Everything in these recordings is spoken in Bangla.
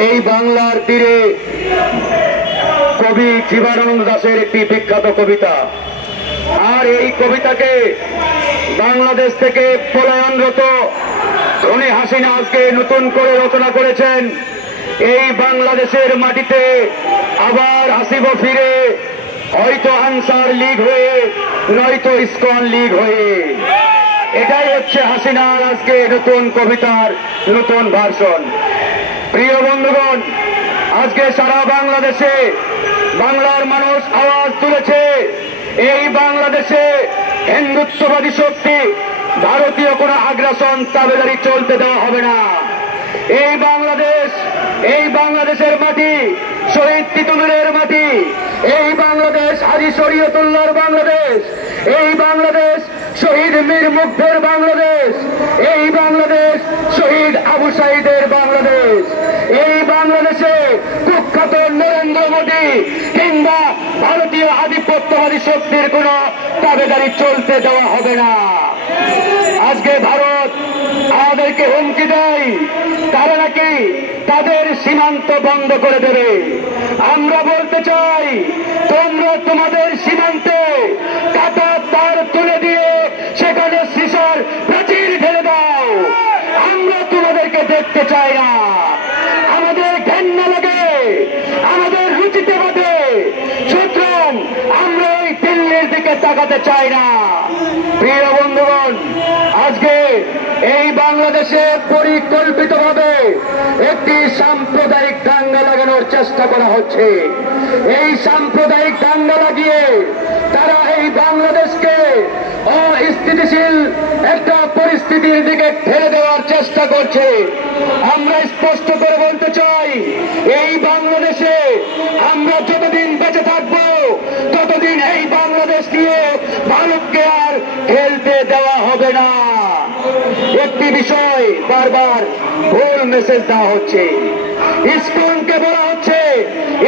এই বাংলার তীরে কবি জীবনানন্দ দাশের একটি বিখ্যাত কবিতা, আর এই কবিতাকে বাংলাদেশ থেকে পলায়নরত ধনী হাসিনা আজকে নতুন করে রচনা করেছেন। এই বাংলাদেশের মাটিতে আবার আসিব ফিরে, হয়তো আনসার লীগ হয়ে, নয়তো ইসকন লীগ হয়ে। এটাই হচ্ছে হাসিনার আজকে নতুন কবিতার নতুন ভার্সন। প্রিয় বন্ধুগণ, আজকে সারা বাংলাদেশে বাংলার মানুষ আওয়াজ তুলেছে, এই বাংলাদেশে হিন্দুত্ববাদী শক্তি, ভারতীয় কোন আগ্রাসন তাবেদারি চলতে দেওয়া হবে না। এই বাংলাদেশের মাটি শহীদ তিতুমিরের মাটি, এই বাংলাদেশ হাজী শরীয়তুল্লাহর বাংলাদেশ, এই বাংলাদেশ শহীদ মীর মুগ্ধের বাংলাদেশ, এই বাংলাদেশ শহীদ আবু সাঈদের বাংলাদেশ। এই বাংলাদেশে কুখ্যাত নরেন্দ্র মোদী কিংবা ভারতীয় আধিপত্যবাদী শক্তির কোন তাবেদারি চলতে দেওয়া হবে না। আজকে ভারত আমাদেরকে হুমকি দেয়, তারা নাকি তাদের সীমান্ত বন্ধ করে দেবে। আমরা বলতে চাই, তোমরা তোমাদের সীমান্তে কাটা তার তুলে দিয়ে সেখানে সিসার প্রাচীর ঢেলে দাও। আমরা তোমাদেরকে দেখতে চাই না, আমাদের ঘেন্না লাগে, আমাদের রুচিতে বাঁধে। সুতরাং আমরা এই দিল্লির দিকে তাকাতে চাই না। প্রিয় বন্ধুগণ, আজকে এই বাংলাদেশে পরিকল্পিতভাবে একটি সাম্প্রদায়িক দাঙ্গা লাগানোর চেষ্টা করা হচ্ছে। এই সাম্প্রদায়িক দাঙ্গা লাগিয়ে তারা এই বাংলাদেশকে অস্থিতিশীল একটা পরিস্থিতির দিকে ঠেলে দেওয়ার চেষ্টা করছে। আমরা স্পষ্ট করে বলতে চাই, এই বাংলাদেশে আমরা যতদিন বেঁচে থাকবো ততদিন এই বাংলাদেশ নিয়ে ভারতকে আর খেলতে দেওয়া হবে না। একটি বিষয় বারবার ভুল মেসেজ দেওয়া হচ্ছে, ইসকনকে বলা হচ্ছে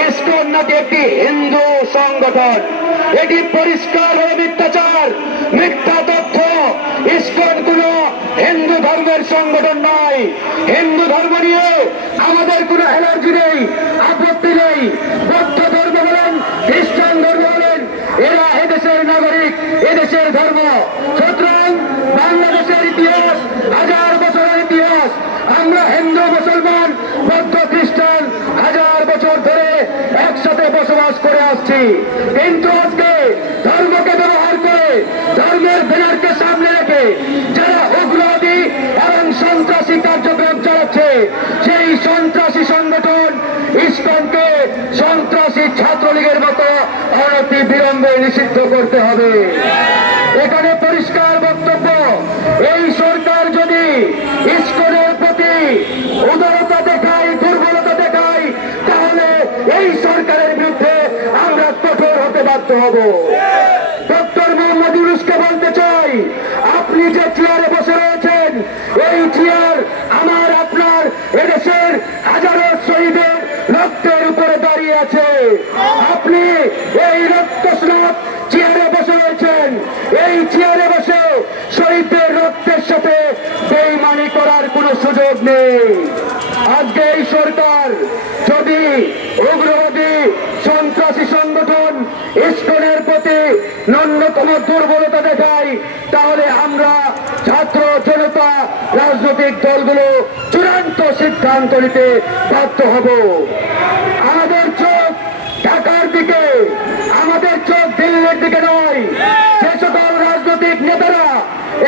ইসকন নাকি একটি হিন্দু সংগঠন। এটি পরিষ্কার মিথ্যাচার, মিথ্যা তথ্য। ইসকন কোন হিন্দু ধর্মের সংগঠন নয়। হিন্দু ধর্ম নিয়ে আমাদের কোনো অ্যালার্জি নেই, আপত্তি নেই। বৌদ্ধ ধর্ম বলেন, খ্রিস্টান ধর্ম বলেন, এরা এদেশের নাগরিক, এদেশের ধর্ম। সুতরাং বাংলাদেশের ইতিহাস হাজার বছরের ইতিহাস। আমরা হিন্দু মুসলমান বৌদ্ধ খ্রিস্টান হাজার বছর ধরে একসাথে বসবাস করে আসছি। কিন্তু আজকে ধর্মকে ব্যবহার করে, ধর্মের ব্যানারকে সামনে রেখে যারা উগ্রবাদী এবং সন্ত্রাসী কার্যক্রম চালাচ্ছে, সেই সন্ত্রাসী সংগঠন ইসকনকে সন্ত্রাসী ছাত্রলীগের মতো অনতি বিলম্বে নিষিদ্ধ করতে হবে। এখানে পরিষ্কার বক্তব্য, এই সরকার যদি ইসকনের প্রতি উদারতা দেখায়, দুর্বলতা দেখায়, তাহলে এই সরকারের বিরুদ্ধে আমরা কঠোর হতে বাধ্য হব। ডক্টর মোহাম্মদ ইউনূসকে বলতে চাই, আপনি যে চেয়ারে বসে রয়েছেন, এই চেয়ার আমার আপনার এদেশের হাজারো শহীদের রক্তের উপরে দাঁড়িয়ে আছে। আপনি এই রক্তস্নাত চেয়ারে বসে রয়েছেন, এই চেয়ারে বসে শহীদদের রক্তের সাথে বেইমানি করার কোনো সুযোগ নেই। আজকে এই সরকার যদি উগ্রবাদী সন্ত্রাসী সংগঠন ইসকনের প্রতি ন্যূনতম দুর্বলতা দেখায়, তাহলে আমরা ছাত্র জনতা রাজনৈতিক দলগুলো চূড়ান্ত সিদ্ধান্ত নিতে বাধ্য হব। আমাদের চোখ ঢাকার দিকে, আমাদের চোখ দিল্লির দিকে নয়। যে সকল রাজনৈতিক নেতারা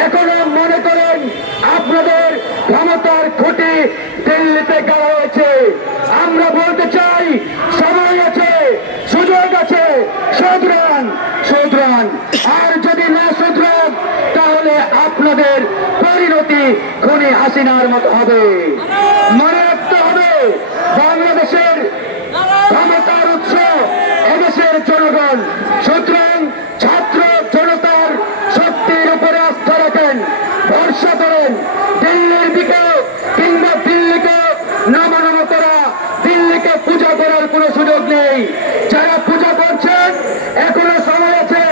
এখনো মনে করেন আপনাদের ক্ষমতার খুঁটি দিল্লিতে গাড়া হয়েছে, আমরা বলতে চাই সময় আছে, সুযোগ আছে, শুধরান শুধরান। আর যদি না শুধরান, তাহলে আপনাদের পরিণতি খুনি হাসিনার মতো হবে। মনে রাখতে হবে, বাংলাদেশের ক্ষমতার উৎস এদেশের জনগণ। সুতরাং ছাত্র জনতার শক্তির উপরে আস্থা রাখেন, ভরসা করেন। দিল্লির দিকে কিংবা দিল্লিকে নমনম করা, দিল্লিকে পূজা করার কোনো সুযোগ নেই। যারা পূজা করছেন এখনো সময় আছে,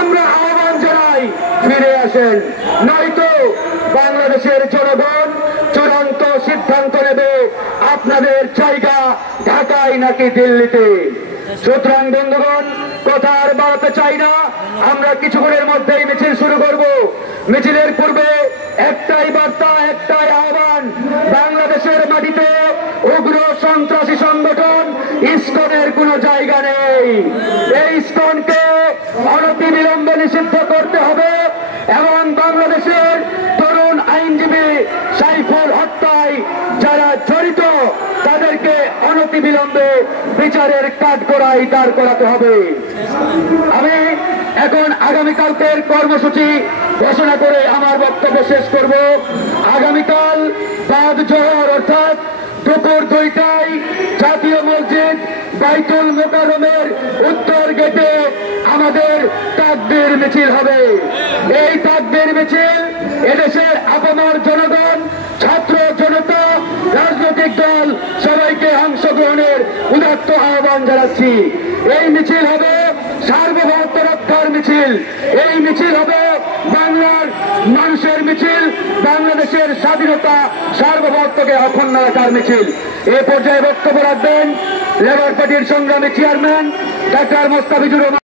আমরা আহ্বান জানাই ফিরে আসেন, নয়তো বাংলাদেশের জনগণ চূড়ান্ত সিদ্ধান্ত হবে আপনাদের জায়গা ঢাকায় নাকি দিল্লিতে। সুতরাং বন্ধুগণ, কথা আর বাড়াতে চাই না, আমরা কিছুক্ষণের মধ্যেই মিছিল শুরু করব। মিছিলের পূর্বে একটাই বার্তা, একটাই আহ্বান, বাংলাদেশের মাটিতে উগ্র সন্ত্রাসী সংগঠন ইসকনের কোনো জায়গা নেই। এই ইসকনকে অনতিবিলম্বে নিষিদ্ধ করতে হবে এবং বাংলাদেশের তরুণ আইনজীবী সাইফুল হত্যায় যারা জড়িত তাদেরকে অনতিবিলম্বে বিচারের কাঠগড়ায় দাঁড় করাতে হবে। আমি এখন আগামীকালকের কর্মসূচি ঘোষণা করে আমার বক্তব্য শেষ করব। আগামীকাল বাদ জোহর অর্থাৎ দুপুর 2টায় জাতীয় মসজিদ বাইতুল মোকাররমের উত্তর গেটে আমাদের তাকবীর মিছিল হবে। এই তাকবীর মিছিল এদেশের আপামর জনগণ, ছাত্র জনতা, রাজনৈতিক দল সবাইকে অংশগ্রহণের উদাত্ত আহ্বান জানাচ্ছি। এই মিছিল হবে সার্বভৌমত্ব রক্ষার মিছিল। এই মিছিল হবে বাংলার মানুষের মিছিল, বাংলাদেশের স্বাধীনতা সার্বভৌমত্বকে অক্ষুণ্ণ রাখার মিছিল। এ পর্যায়ে বক্তব্য রাখবেন লেবার পার্টির সংগ্রামী চেয়ারম্যান ডাক্তার মোস্তাফিজুর রহমান।